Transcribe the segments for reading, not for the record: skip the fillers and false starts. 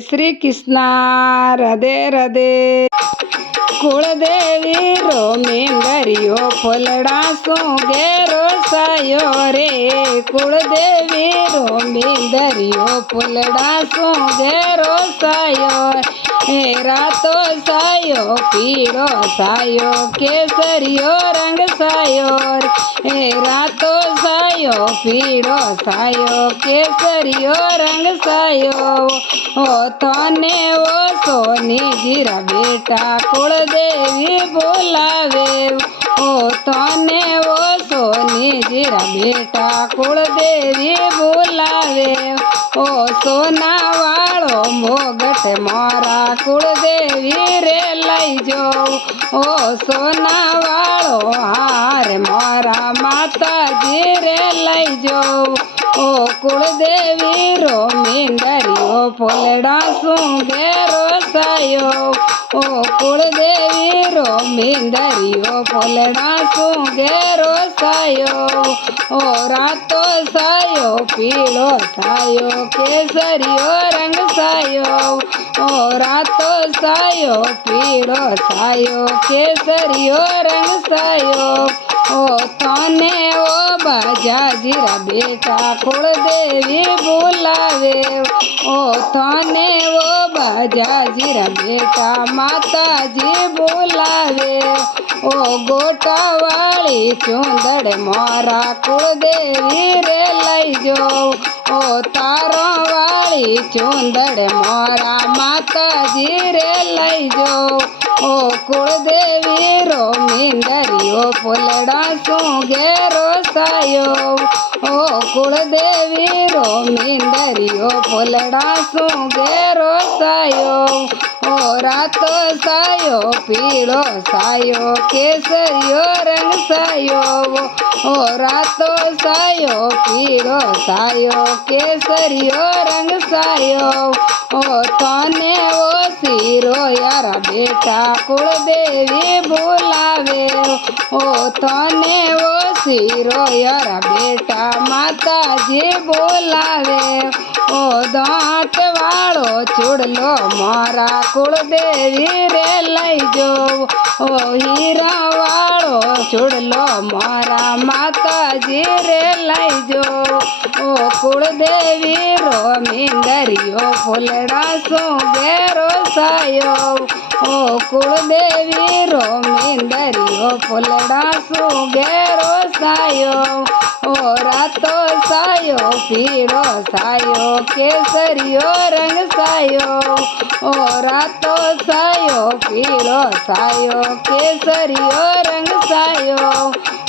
श्री कृष्णा राधे राधे। कुलदेवी रो मेंदरियो फलड़ा सो घेरो सायो रे। कुलदेवी रो मेंदरियो फलड़ा सो घेरो सायो। रातो सायो पीड़ो सायो केसरियो रंग सायो। रातो सायो पीड़ो सायो केसरियो रंग सायो। ओ तने वो सोनी जीरा बेटा कुलदेवी बोलावे। ओ तने वो सोनी जीरा बेटा कुलदेवी बोलावे। ओ सोना वालो मोगट मारा कुलदेवी रे लई जो। ओ सोना वालो हार मारा माता जी रे लई जो। ओ कुलदेवी रो मेंदरियो फलड़ा सो घेरो सायो। ओ कुलदेवी रो मेंदरियो फलड़ा सो घेरो सायो। ओ रातो सायो पीड़ो सायो केसरियो रंग सायो। ओ रातो सायो पीड़ो सायो केसरियो रंग सायो। ओ तने ओ बाजा जीरा बेटा कुलदेवी बोलावे। ओ तने वो बाजा जीरा बेटा माता जी बोलावे। ओ गोटा वाली चुंदड़ मारा कुलदेवी रे लई जो। ओ तारो वाली चुंदड़ मारा माता जी रे लई जो। ओ कुलदेवी रो मेंदरियो फलड़ा सो घेरो सायो। ओ कुलदेवी रो मेंदरियो फलड़ा सो घेरो सायो। ओ रातो सायो पीड़ो सायो केसरियो रंग सायो। ओ रातो सायो पीड़ो सायो केसरियो रंग सायो। ओ तने वो सिरो यारा बेटा कुलदेवी बोलावे। ओ तने वो सिरो यारा बेटा माता जी बोलावे। ओ दांत वालो चुड़लो मारा कुलदेवी रे लई जो। ओ हीरा वालो चुड़लो मारा माता जी रे लई जो। ओ कुलदेवी रो मेंदरियो फलड़ा सो घेरो सायो। ओ कुलदेवी रो मेंदरियो फलड़ा सो घेरो सायो। ओ रातो सायो पीड़ो सायो केसरियो रंग सायो। ओ रातो सायो पीड़ो सायो केसरियो रंग सायो।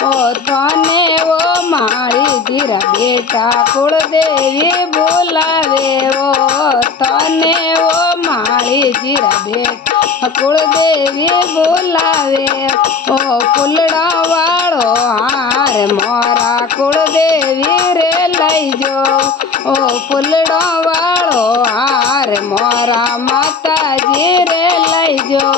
ओ तने वो मारी जीरा बेटा कुलदेवी बोलावे। ओ तने वो मारी जीरा बेटा कुलदेवी बोलावे। ओ फुलड़ा वालो हार मारा कुलदेवी रे लई जो। ओ फुलड़ा वालो हार मारा माता जी रे लई जो।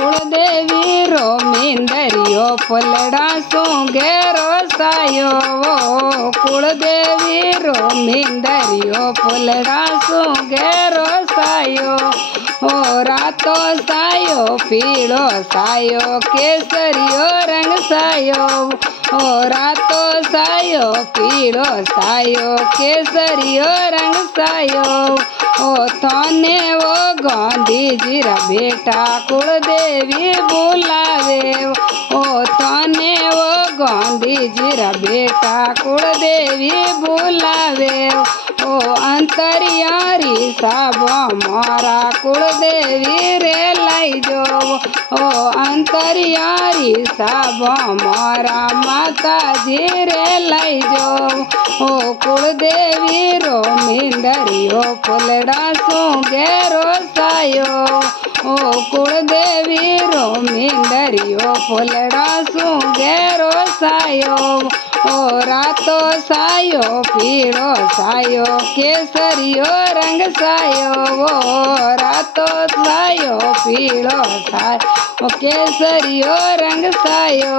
कुलदेवी रो मेंदरियो फलड़ा सो घेरो सायो। ओ कुलदेवी रो मेंदरियो फलड़ा सो घेरो सायो। ओ रातो सायो पीड़ो सायो केसरियो रंग सायो। ओ रातो सायो पीड़ो सायो केसरियो रंग सायो। ओ तने वो गांधी जीरा बेटा कुलदेवी बोलावे। ओ तने वो गांधी जीरा बेटा कुलदेवी बोलावे। ओ अंतरियारी साबा मारा कुलदेवी रे लई जो। ओ अंतरियारी साबा मारा माता जी रे लई जो। ओ कुलदेवी रो मेंदरियो फलड़ा सो घेरो सायो। ओ कुलदेवी रो मेंदरियो फलड़ा सो घेरो सायो। ओ रातो सायो पीड़ो सायो केसरियो रंग सायो। ओ रातो सायो पीड़ो सायो केसरियो रंग सायो।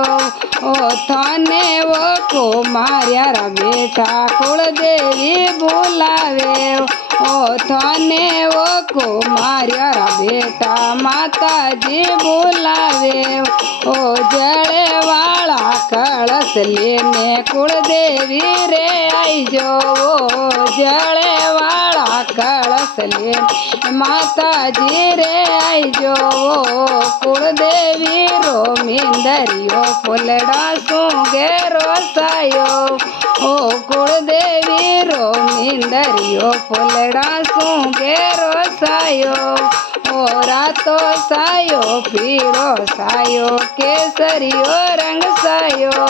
ओ थाने वो को मार्या रा बेटा कुलदेवी बोलावे। ओ थाने वो कुमारिया बेटा माताजी बुलावे ओ जड़े वाला कलश लेने कुलदेवी रे आई जो ओ जड़े वाला कलश लेने माताजी रे आई जो ओ कुलदेवी रो मिंदरियो फुलड़ा सूंगे रोसायो ओ कुलदेवी रो मिंदरियो फुलड़ा सूंगे रोसायो ओ रातो सायो पीड़ो सायो केसरियो रंग सायो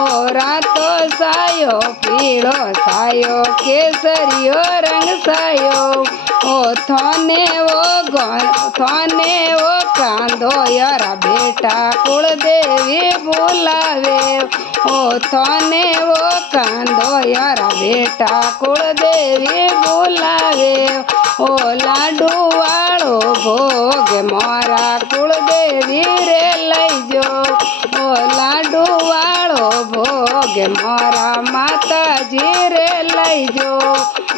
ओ रातो सायो पीड़ो सायो केसरियो रंग सायो ओ थाने वो कांदो यारा बेटा कुलदेवी बुलावे ओ थाने वो कांदो यारा बेटा कुलदेवी बुलावे ओ लाडू वालो भोग मारा कुलदेवी रे लई जो ओ लाडू वालो भोग मारा माताजी रे लई जो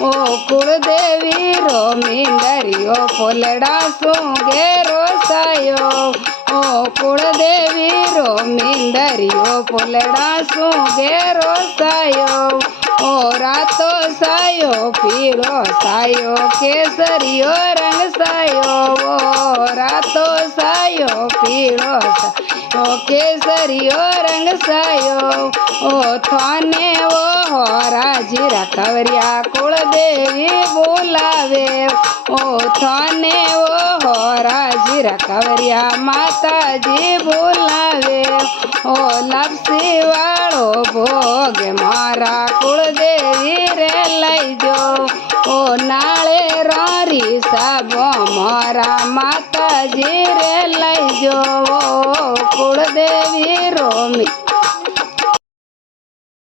ओ कुलदेवी रो मिंदरियो फुलड़ा सूंगे रोसायो ओ कुलदेवी रो मिंदरियो फुलड़ा सूंगे रोसायो ओ रातो सायो पीड़ो सायो केसरियो रंग सायो ओ रातो सायो पीड़ो सायो केसरियो रंग सायो ओ थाने वो होराजी रखवरिया कुलदेवी बुलावे ओ थाने वो होराजी रखवरिया माताजी बुलावे ओ लपसी वालो भोग मारा कुलदेवी रे लई जो ओ नाले रारी सबो मारा माताजी रे लई जो ओ कुलदेवी रो